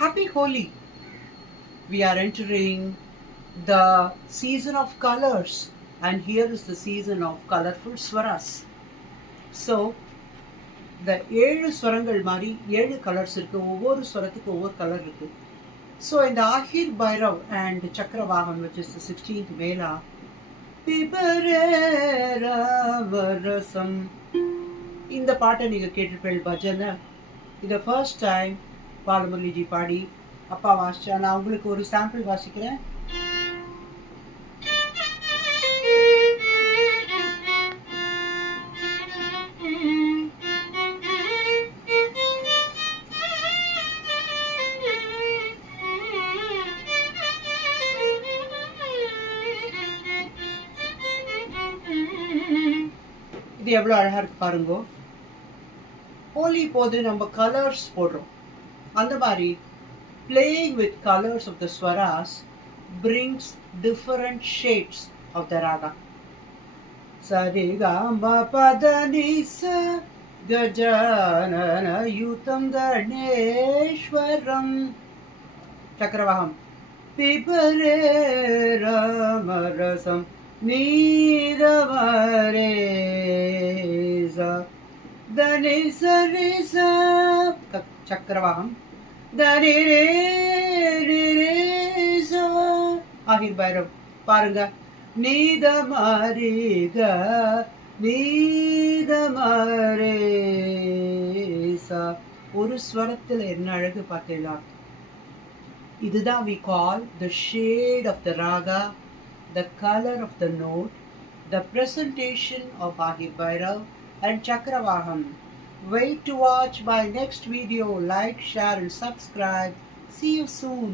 Happy Holi! We are entering the season of colors, and here is the season of colorful swaras. So, the 7 ஸ்வரங்கள் மாதிரி 7 colours இருக்கு. ஒவ்வொரு ஸ்வரத்துக்கு ஒவ்வொரு colour இருக்கு. So, in the Ahir Bhairav and Chakravahan, which is the 16th Mela, Pibare Ravarasam, இந்த பாட்டை நீங்கள் கேட்டிருப்பீங்க பஜனை. இதை ஃபர்ஸ்ட் டைம் பாலமுரளிஜி பாடி அப்பா வாசிச்சா. நான் உங்களுக்கு ஒரு சாம்பிள் வாசிக்கிறேன். இது எவ்வளோ அழகாக இருக்கு பாருங்கோ. ஹோலி போது நம்ம கலர்ஸ் போடுறோம். அந்த மாதிரி playing with colors of the swaras brings different shades of the raga. Sari gamba padanisa gajanana yutam ganeshwaram. Chakravaham pibare ramarasam needavareza danisarisa. Chakravaham தனிரேசா. Ahir Bhairav பாருங்க. நீதமரிக நீதமரேசா. ஒரு ஸ்வரத்தில் என்ன அழகு பார்த்தீங்களா? இதுதான் we call the shade of the raga, the color of the note, the presentation of Ahir Bhairav and Chakravaham. Wait to watch my next video. Like, share and subscribe. See you soon.